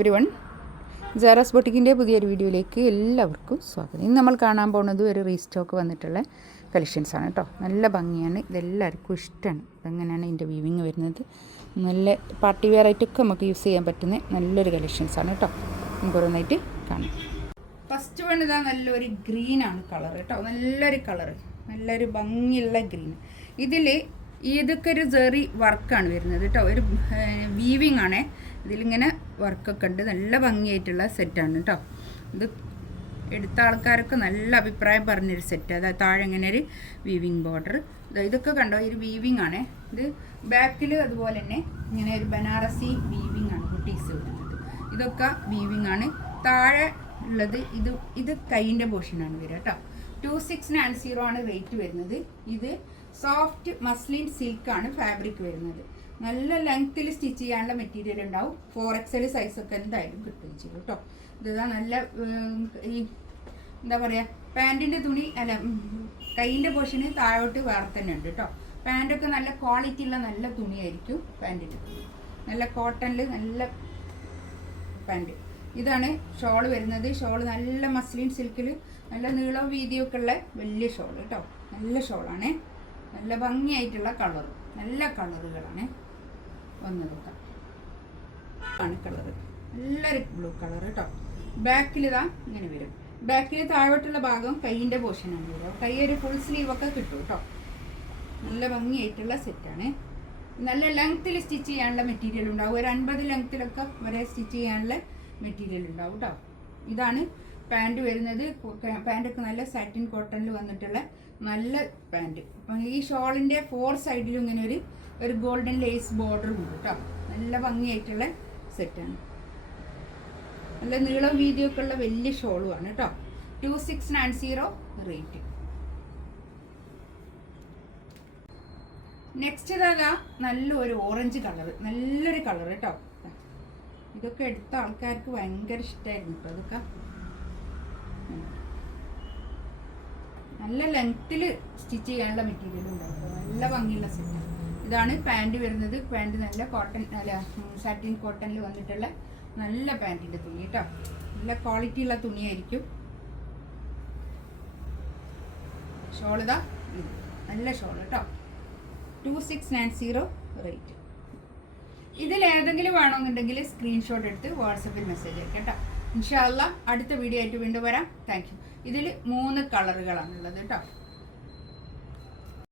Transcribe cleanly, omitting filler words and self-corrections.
Every one, ജാറാസ് ബൊട്ടിക്കിൻ്റെ പുതിയൊരു വീഡിയോയിലേക്ക് എല്ലാവർക്കും സ്വാഗതം. ഇന്ന് നമ്മൾ കാണാൻ പോകുന്നത് ഒരു റീസ്റ്റോക്ക് വന്നിട്ടുള്ള കളക്ഷൻസാണ് കേട്ടോ. നല്ല ഭംഗിയാണ്, ഇതെല്ലാവർക്കും ഇഷ്ടമാണ്. ഇതെങ്ങനെയാണ് ഇതിൻ്റെ വീവിങ് വരുന്നത്. നല്ല പാർട്ടി വെയർ ആയിട്ടൊക്കെ നമുക്ക് യൂസ് ചെയ്യാൻ പറ്റുന്ന നല്ലൊരു കളക്ഷൻസാണ് കേട്ടോ. നമുക്ക് ഓരോന്നായിട്ട് കാണാം. ഫസ്റ്റ് വൺ ഇതാ നല്ലൊരു ഗ്രീനാണ് കളർ കേട്ടോ. നല്ലൊരു ഭംഗിയുള്ള ഗ്രീൻ. ഇതിൽ ഇതൊക്കെ ഒരു ജെറി വർക്കാണ് വരുന്നത് കേട്ടോ. ഒരു വീവിങ് ആണ്. ഇതിലിങ്ങനെ വർക്കൊക്കെ ഉണ്ട്. നല്ല ഭംഗിയായിട്ടുള്ള സെറ്റാണ് കേട്ടോ. ഇത് എടുത്ത ആൾക്കാരൊക്കെ നല്ല അഭിപ്രായം പറഞ്ഞൊരു സെറ്റ്. അതായത് താഴെ ഇങ്ങനെ ഒരു വീവിങ് ബോർഡർ. ഇതൊക്കെ കണ്ടോ, ഒരു വീവിങ് ആണ്. ഇത് ബാക്കിൽ അതുപോലെ തന്നെ ഇങ്ങനെ ഒരു ബനാറസി വീവിങ് ആണ് ബുട്ടീസ് വരുന്നത്. ഇതൊക്കെ വീവിങ് ആണ്. താഴെ ഉള്ളത് ഇത് കൈയിൻ്റെ പോർഷനാണ് വരിക കേട്ടോ. 2690 ആണ് റേറ്റ് വരുന്നത്. ഇത് സോഫ്റ്റ് മസ്ലിൻ സിൽക്കാണ് ഫാബ്രിക് വരുന്നത്. നല്ല ലെങ്ത്തിൽ സ്റ്റിച്ച് ചെയ്യാനുള്ള മെറ്റീരിയൽ ഉണ്ടാവും. 4XL സൈസൊക്കെ എന്തായാലും കിട്ടുകയും ചെയ്യും കേട്ടോ. ഇതാ നല്ല ഈ എന്താ പറയുക, പാൻറ്റിൻ്റെ തുണി അല്ല, കൈയിൻ്റെ പോർഷന് താഴോട്ട് വേറെ തന്നെ ഉണ്ട് കേട്ടോ. പാൻറ്റൊക്കെ നല്ല ക്വാളിറ്റി ഉള്ള നല്ല തുണിയായിരിക്കും പാൻറ്റിൻ്റെ തുണി. നല്ല കോട്ടണിൽ നല്ല പാൻറ്റ്. ഇതാണ് ഷോൾ വരുന്നത്. ഷോൾ നല്ല മസ്ലിൻ സിൽക്കിൽ നല്ല നീളവും വീതിയൊക്കെ ഉള്ള വലിയ ഷോൾ കേട്ടോ. നല്ല ഷോളാണ്. നല്ല ഭംഗിയായിട്ടുള്ള കളർ, നല്ല കളറുകളാണ് വന്നതൊക്കെ. ആണ് കളറ്, നല്ലൊരു ബ്ലൂ കളർ കേട്ടോ. ബാക്കിൽ ഇതാ ഇങ്ങനെ വരും. ബാക്കിൽ താഴോട്ടുള്ള ഭാഗം കൈയിൻ്റെ പോർഷനാണ് വരിക. കൈ ഒരു ഫുൾ സ്ലീവൊക്കെ കിട്ടും കേട്ടോ. നല്ല ഭംഗിയായിട്ടുള്ള സെറ്റാണ്. നല്ല ലെങ്ത്തിൽ സ്റ്റിച്ച് ചെയ്യാനുള്ള മെറ്റീരിയൽ ഉണ്ടാവും. ഒരു 50 ലെങ്ത്തിലൊക്കെ വരെ സ്റ്റിച്ച് ചെയ്യാനുള്ള മെറ്റീരിയൽ ഉണ്ടാവും കേട്ടോ. ഇതാണ് പാൻറ്റ് വരുന്നത്. പാൻറ്റൊക്കെ നല്ല സാറ്റിൻ കോട്ടണിൽ വന്നിട്ടുള്ള നല്ല പാൻറ്റ്. അപ്പം ഈ ഷോളിൻ്റെ 4 സൈഡിലും ഇങ്ങനെ ഒരു ഗോൾഡൻ ലേസ് ബോർഡർ ഉണ്ട് കേട്ടോ. നല്ല ഭംഗിയായിട്ടുള്ള സെറ്റാണ്. നല്ല നീളം വീതിയൊക്കെ ഉള്ള വലിയ ഷോളുമാണ് കേട്ടോ. 2690 റേറ്റ്. നെക്സ്റ്റ് ഇതാ നല്ലൊരു ഓറഞ്ച് കളർ, നല്ലൊരു കളർ കേട്ടോ. ഇതൊക്കെ എടുത്ത ആൾക്കാർക്ക് ഭയങ്കര ഇഷ്ടമായിരുന്നു കേട്ടോ. അതൊക്കെ നല്ല ലെങ്ത്തിൽ സ്റ്റിച്ച് ചെയ്യാനുള്ള മെറ്റീരിയൽ ഉണ്ടാവും. നല്ല ഭംഗിയുള്ള സെറ്റാണ്. ഇതാണ് പാൻറ് വരുന്നത്. പാൻറ് നല്ല കോട്ടൺ അല്ല സാറ്റിൻ കോട്ടണിൽ വന്നിട്ടുള്ള നല്ല പാൻറ്റിൻ്റെ തുണി കേട്ടോ. നല്ല ക്വാളിറ്റി ഉള്ള തുണിയായിരിക്കും. ഷോളിതാ ഇത് നല്ല ഷോൾ കേട്ടോ. 2690 റേറ്റ്. ഇതിലേതെങ്കിലും വേണമെന്നുണ്ടെങ്കിൽ സ്ക്രീൻഷോട്ട് എടുത്ത് വാട്സപ്പിൽ മെസ്സേജ് അയക്കാം കേട്ടോ. ഇൻഷാ അല്ലാഹ് അടുത്ത വീഡിയോ ആയിട്ട് വീണ്ടും വരാം. Thank you. ഇതിൽ 3 കളറുകളാണുള്ളത് കേട്ടോ.